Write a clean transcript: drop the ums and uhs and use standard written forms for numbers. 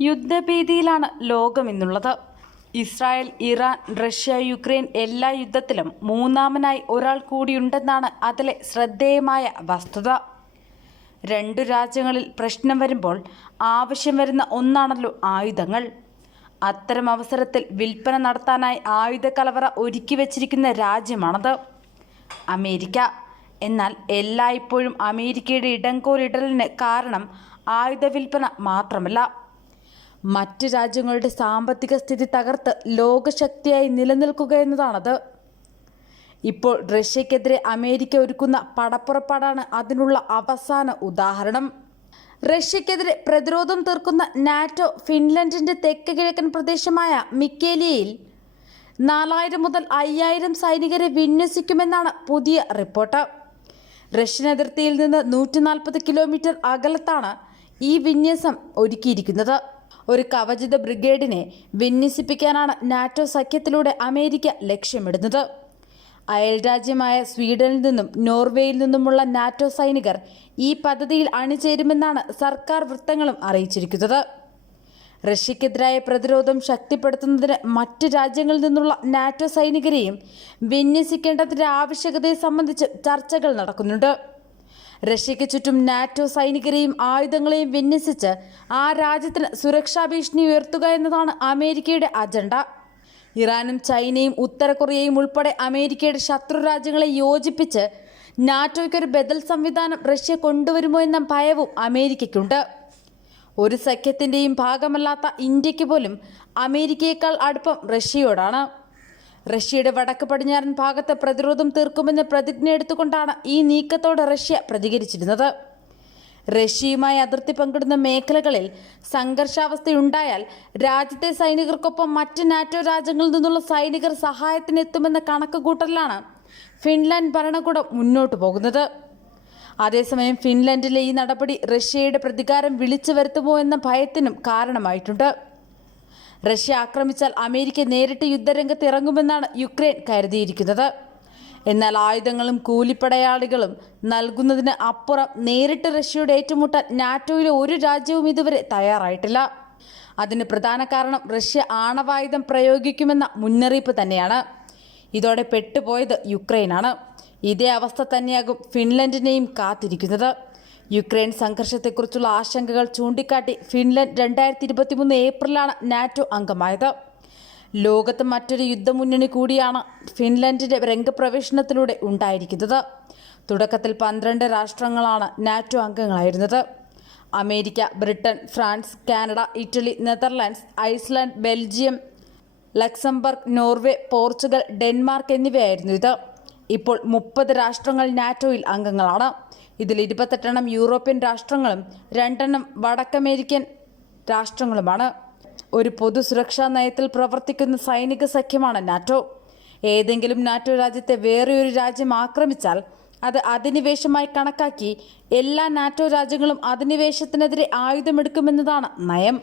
യുദ്ധഭീതിയിലാണ് ലോകം ഇന്നുള്ളത്. Israel, Iran, Russia, Ukraine എല്ലാ യുദ്ധത്തിലും മൂന്നാമനായി ഒരാൾ കൂടിയുണ്ടെന്നാണ് അതിലെ ശ്രദ്ധേയമായ വസ്തുത. രണ്ടു രാജ്യങ്ങളിൽ പ്രശ്നം വരുമ്പോൾ ആവശ്യം വരുന്ന ഒന്നാണല്ലോ ആയുധങ്ങൾ. അത്തരം അവസരത്തിൽ വിൽപ്പന നടത്താനായി ആയുധ കലവറ ഒരുക്കി വച്ചിരിക്കുന്ന രാജ്യമാണത് അമേരിക്ക. എന്നാൽ എല്ലായ്പ്പോഴും അമേരിക്കയുടെ ഇടങ്കോലിടലിന് കാരണം ആയുധ വിൽപ്പന മാത്രമല്ല, മറ്റ് രാജ്യങ്ങളുടെ സാമ്പത്തിക സ്ഥിതി തകർത്ത് ലോകശക്തിയായി നിലനിൽക്കുക എന്നതാണത്. ഇപ്പോൾ റഷ്യക്കെതിരെ അമേരിക്ക ഒരുക്കുന്ന പടപ്പുറപ്പാടാണ് അതിനുള്ള അവസാന ഉദാഹരണം. റഷ്യക്കെതിരെ പ്രതിരോധം തീർക്കുന്ന നാറ്റോ ഫിൻലൻഡിന്റെ തെക്ക് കിഴക്കൻ പ്രദേശമായ മിക്കേലിയയിൽ 4000 മുതൽ 5000 സൈനികരെ വിന്യസിക്കുമെന്നാണ് പുതിയ റിപ്പോർട്ട്. റഷ്യൻ അതിർത്തിയിൽ നിന്ന് 140 കിലോമീറ്റർ അകലത്താണ് ഈ വിന്യാസം ഒരുക്കിയിരിക്കുന്നത്. ഒരു കവചിത ബ്രിഗേഡിനെ വിന്യസിപ്പിക്കാനാണ് നാറ്റോ സഖ്യത്തിലൂടെ അമേരിക്ക ലക്ഷ്യമിടുന്നത്. അയൽരാജ്യമായ സ്വീഡനിൽ നിന്നും നോർവേയിൽ നിന്നുമുള്ള നാറ്റോ സൈനികർ ഈ പദ്ധതിയിൽ അണിചേരുമെന്നാണ് സർക്കാർ വൃത്തങ്ങളും അറിയിച്ചിരിക്കുന്നത്. റഷ്യക്കെതിരായ പ്രതിരോധം ശക്തിപ്പെടുത്തുന്നതിന് മറ്റ് രാജ്യങ്ങളിൽ നിന്നുള്ള നാറ്റോ സൈനികരെയും വിന്യസിക്കേണ്ടതിന്റെ ആവശ്യകതയെ സംബന്ധിച്ച് ചർച്ചകൾ നടക്കുന്നുണ്ട്. റഷ്യയ്ക്ക് ചുറ്റും നാറ്റോ സൈനികരെയും ആയുധങ്ങളെയും വിന്യസിച്ച് ആ രാജ്യത്തിന് സുരക്ഷാ ഭീഷണി ഉയർത്തുക എന്നതാണ് അമേരിക്കയുടെ അജണ്ട. ഇറാനും ചൈനയും ഉത്തര കൊറിയയും ഉൾപ്പെടെ അമേരിക്കയുടെ ശത്രു രാജ്യങ്ങളെ യോജിപ്പിച്ച് നാറ്റോയ്ക്കൊരു ബദൽ സംവിധാനം റഷ്യ കൊണ്ടുവരുമോ എന്ന ഭയവും അമേരിക്കയ്ക്കുണ്ട്. ഒരു സഖ്യത്തിൻ്റെയും ഭാഗമല്ലാത്ത ഇന്ത്യക്ക് പോലും അമേരിക്കയേക്കാൾ അടുപ്പം റഷ്യയോടാണ്. റഷ്യയുടെ വടക്ക് പടിഞ്ഞാറൻ ഭാഗത്ത് പ്രതിരോധം തീർക്കുമെന്ന് പ്രതിജ്ഞ എടുത്തുകൊണ്ടാണ് ഈ നീക്കത്തോട് റഷ്യ പ്രതികരിച്ചിരുന്നത്. റഷ്യയുമായി അതിർത്തി പങ്കിടുന്ന മേഖലകളിൽ സംഘർഷാവസ്ഥയുണ്ടായാൽ രാജ്യത്തെ സൈനികർക്കൊപ്പം മറ്റ് നാറ്റോ രാജ്യങ്ങളിൽ നിന്നുള്ള സൈനികർ സഹായത്തിനെത്തുമെന്ന കണക്കുകൂട്ടലിലാണ് ഫിൻലാൻഡ് ഭരണകൂടം മുന്നോട്ടു പോകുന്നത്. അതേസമയം ഫിൻലൻഡിലെ ഈ നടപടി റഷ്യയുടെ പ്രതികാരം വിളിച്ചു വരുത്തുമോ എന്ന ഭയത്തിനും കാരണമായിട്ടുണ്ട്. റഷ്യ ആക്രമിച്ചാൽ അമേരിക്ക നേരിട്ട് യുദ്ധരംഗത്ത് ഇറങ്ങുമെന്നാണ് യുക്രൈൻ കരുതിയിരിക്കുന്നത്. എന്നാൽ ആയുധങ്ങളും കൂലിപ്പടയാളികളും നൽകുന്നതിന് അപ്പുറം നേരിട്ട് റഷ്യയോട് ഏറ്റുമുട്ടാൻ നാറ്റോയിലെ ഒരു രാജ്യവും ഇതുവരെ തയ്യാറായിട്ടില്ല. അതിന് പ്രധാന കാരണം റഷ്യ ആണവായുധം പ്രയോഗിക്കുമെന്ന മുന്നറിയിപ്പ് തന്നെയാണ്. ഇതോടെ പെട്ടുപോയത് യുക്രൈനാണ്. ഇതേ അവസ്ഥ തന്നെയാകും ഫിൻലൻഡിനെയും കാത്തിരിക്കുന്നത്. യുക്രൈൻ സംഘർഷത്തെക്കുറിച്ചുള്ള ആശങ്കകൾ ചൂണ്ടിക്കാട്ടി ഫിൻലൻഡ് 2023 ഏപ്രിലാണ് നാറ്റോ അംഗമായത്. ലോകത്ത് മറ്റൊരു യുദ്ധമുന്നണി കൂടിയാണ് ഫിൻലൻഡിന്റെ രംഗപ്രവേശനത്തിലൂടെ ഉണ്ടായിരിക്കുന്നത്. തുടക്കത്തിൽ 12 രാഷ്ട്രങ്ങളാണ് നാറ്റോ അംഗങ്ങളായിരുന്നത്. America, Britain, France, Canada, Italy, Netherlands, Iceland, Belgium, Luxembourg, Norway, Portugal, Denmark എന്നിവയായിരുന്നു ഇത്. ഇപ്പോൾ 30 രാഷ്ട്രങ്ങൾ നാറ്റോയിൽ അംഗങ്ങളാണ്. ഇതിൽ 28 യൂറോപ്യൻ രാഷ്ട്രങ്ങളും 2 വടക്കമേരിക്കൻ രാഷ്ട്രങ്ങളുമാണ്. ഒരു പൊതു സുരക്ഷാ നയത്തിൽ പ്രവർത്തിക്കുന്ന സൈനിക സഖ്യമാണ് നാറ്റോ. ഏതെങ്കിലും നാറ്റോ രാജ്യത്തെ വേറെയൊരു രാജ്യം ആക്രമിച്ചാൽ അത് അധിനിവേശമായി കണക്കാക്കി എല്ലാ നാറ്റോ രാജ്യങ്ങളും അധിനിവേശത്തിനെതിരെ ആയുധമെടുക്കുമെന്നതാണ് നയം.